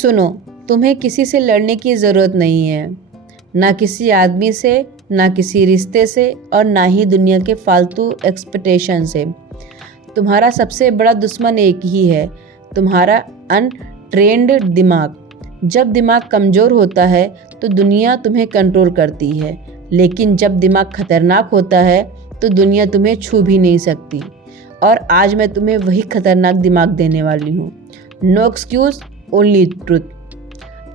सुनो, तुम्हें किसी से लड़ने की ज़रूरत नहीं है, ना किसी आदमी से, ना किसी रिश्ते से और ना ही दुनिया के फालतू एक्सपेक्टेशन से। तुम्हारा सबसे बड़ा दुश्मन एक ही है, तुम्हारा अनट्रेंड दिमाग। जब दिमाग कमज़ोर होता है तो दुनिया तुम्हें कंट्रोल करती है, लेकिन जब दिमाग खतरनाक होता है तो दुनिया तुम्हें छू भी नहीं सकती। और आज मैं तुम्हें वही खतरनाक दिमाग देने वाली हूँ। No excuse, only truth.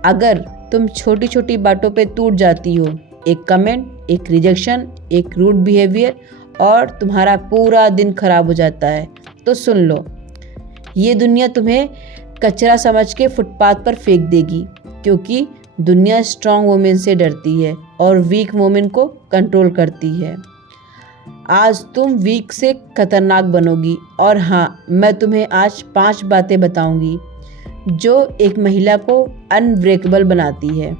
अगर तुम छोटी छोटी बातों पे टूट जाती हो, एक कमेंट, एक रिजेक्शन, एक रूड बिहेवियर, और तुम्हारा पूरा दिन खराब हो जाता है, तो सुन लो, ये दुनिया तुम्हें कचरा समझ के फुटपाथ पर फेंक देगी, क्योंकि दुनिया स्ट्रांग वुमेन से डरती है और वीक वुमेन को कंट्रोल करती है। आज तुम वीक से खतरनाक बनोगी। और हाँ, मैं तुम्हें आज 5 बातें बताऊंगी जो एक महिला को अनब्रेकेबल बनाती है।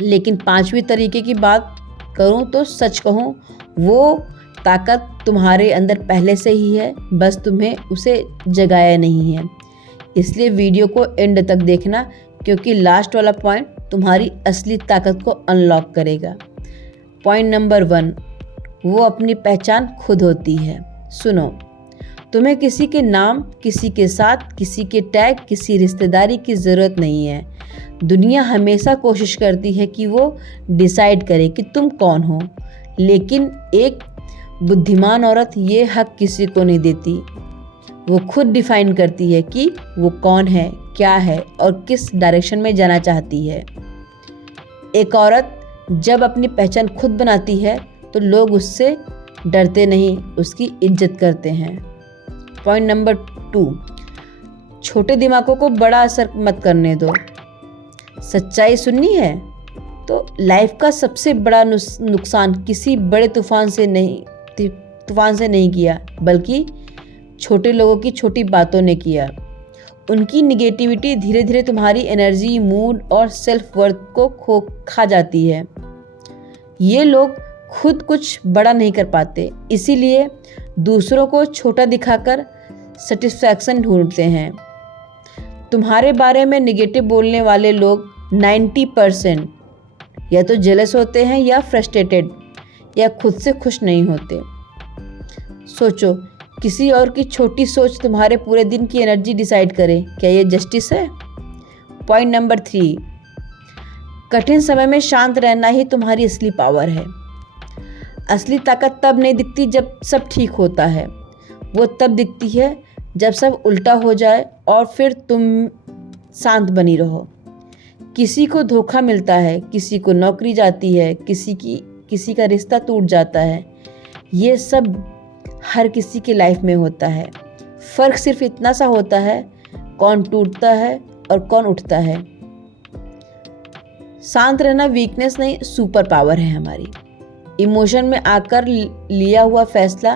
लेकिन 5वीं तरीके की बात करूं तो सच कहूं, वो ताकत तुम्हारे अंदर पहले से ही है, बस तुम्हें उसे जगाया नहीं है। इसलिए वीडियो को एंड तक देखना, क्योंकि लास्ट वाला पॉइंट तुम्हारी असली ताकत को अनलॉक करेगा। पॉइंट नंबर 1, वो अपनी पहचान खुद होती है। सुनो, तुम्हें किसी के नाम, किसी के साथ, किसी के टैग, किसी रिश्तेदारी की ज़रूरत नहीं है। दुनिया हमेशा कोशिश करती है कि वो डिसाइड करे कि तुम कौन हो, लेकिन एक बुद्धिमान औरत ये हक किसी को नहीं देती। वो खुद डिफाइन करती है कि वो कौन है, क्या है और किस डायरेक्शन में जाना चाहती है। एक औरत जब अपनी पहचान खुद बनाती है तो लोग उससे डरते नहीं, उसकी इज्जत करते हैं। पॉइंट नंबर 2, छोटे दिमागों को बड़ा असर मत करने दो। सच्चाई सुननी है तो लाइफ का सबसे बड़ा नुकसान किसी बड़े तूफान से नहीं किया, बल्कि छोटे लोगों की छोटी बातों ने किया। उनकी निगेटिविटी धीरे धीरे तुम्हारी एनर्जी, मूड और सेल्फ वर्थ को खा जाती है। ये लोग खुद कुछ बड़ा नहीं कर पाते, इसीलिए दूसरों को छोटा दिखाकर सेटिस्फैक्शन ढूंढते हैं। तुम्हारे बारे में नेगेटिव बोलने वाले लोग 90% या तो जेलस होते हैं, या फ्रस्ट्रेटेड, या खुद से खुश नहीं होते। सोचो, किसी और की छोटी सोच तुम्हारे पूरे दिन की एनर्जी डिसाइड करे, क्या ये जस्टिस है? पॉइंट नंबर 3, कठिन समय में शांत रहना ही तुम्हारी असली पावर है। असली ताकत तब नहीं दिखती जब सब ठीक होता है, वो तब दिखती है जब सब उल्टा हो जाए और फिर तुम शांत बनी रहो। किसी को धोखा मिलता है, किसी को नौकरी जाती है, किसी का रिश्ता टूट जाता है। ये सब हर किसी की लाइफ में होता है। फ़र्क सिर्फ इतना सा होता है, कौन टूटता है और कौन उठता है। शांत रहना वीकनेस नहीं, सुपर पावर है हमारी। इमोशन में आकर लिया हुआ फैसला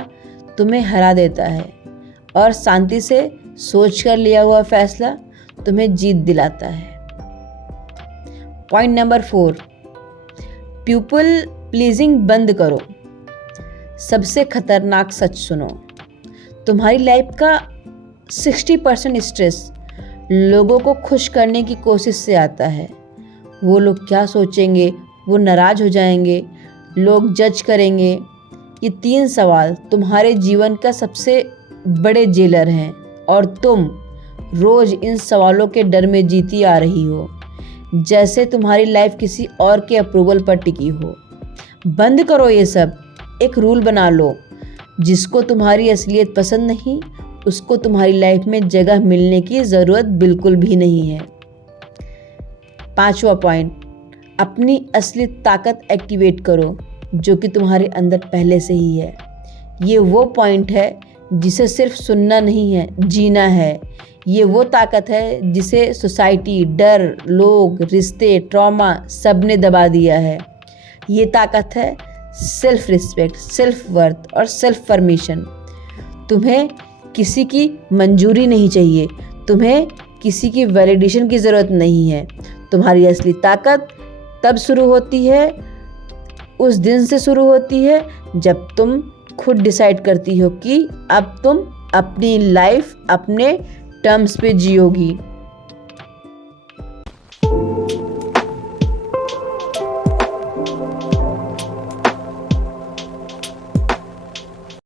तुम्हें हरा देता है, और शांति से सोचकर लिया हुआ फैसला तुम्हें जीत दिलाता है। पॉइंट नंबर 4, पीपल प्लीजिंग बंद करो। सबसे खतरनाक सच सुनो, तुम्हारी लाइफ का 60% स्ट्रेस लोगों को खुश करने की कोशिश से आता है। वो लोग क्या सोचेंगे, वो नाराज़ हो जाएंगे, लोग जज करेंगे। ये 3 सवाल तुम्हारे जीवन का सबसे बड़े जेलर हैं, और तुम रोज़ इन सवालों के डर में जीती आ रही हो, जैसे तुम्हारी लाइफ किसी और के अप्रूवल पर टिकी हो। बंद करो ये सब। एक रूल बना लो, जिसको तुम्हारी असलियत पसंद नहीं, उसको तुम्हारी लाइफ में जगह मिलने की ज़रूरत बिल्कुल भी नहीं है। 5वां पॉइंट, अपनी असली ताकत एक्टिवेट करो, जो कि तुम्हारे अंदर पहले से ही है। ये वो पॉइंट है जिसे सिर्फ सुनना नहीं है, जीना है। ये वो ताकत है जिसे सोसाइटी, डर, लोग, रिश्ते, ट्रॉमा सब ने दबा दिया है। ये ताकत है सेल्फ रिस्पेक्ट, सेल्फ वर्थ और सेल्फ परमिशन। तुम्हें किसी की मंजूरी नहीं चाहिए, तुम्हें किसी की वैलिडेशन की ज़रूरत नहीं है। तुम्हारी असली ताकत तब शुरू होती है, उस दिन से शुरू होती है जब तुम खुद डिसाइड करती हो कि अब तुम अपनी लाइफ अपने टर्म्स पे जियोगी।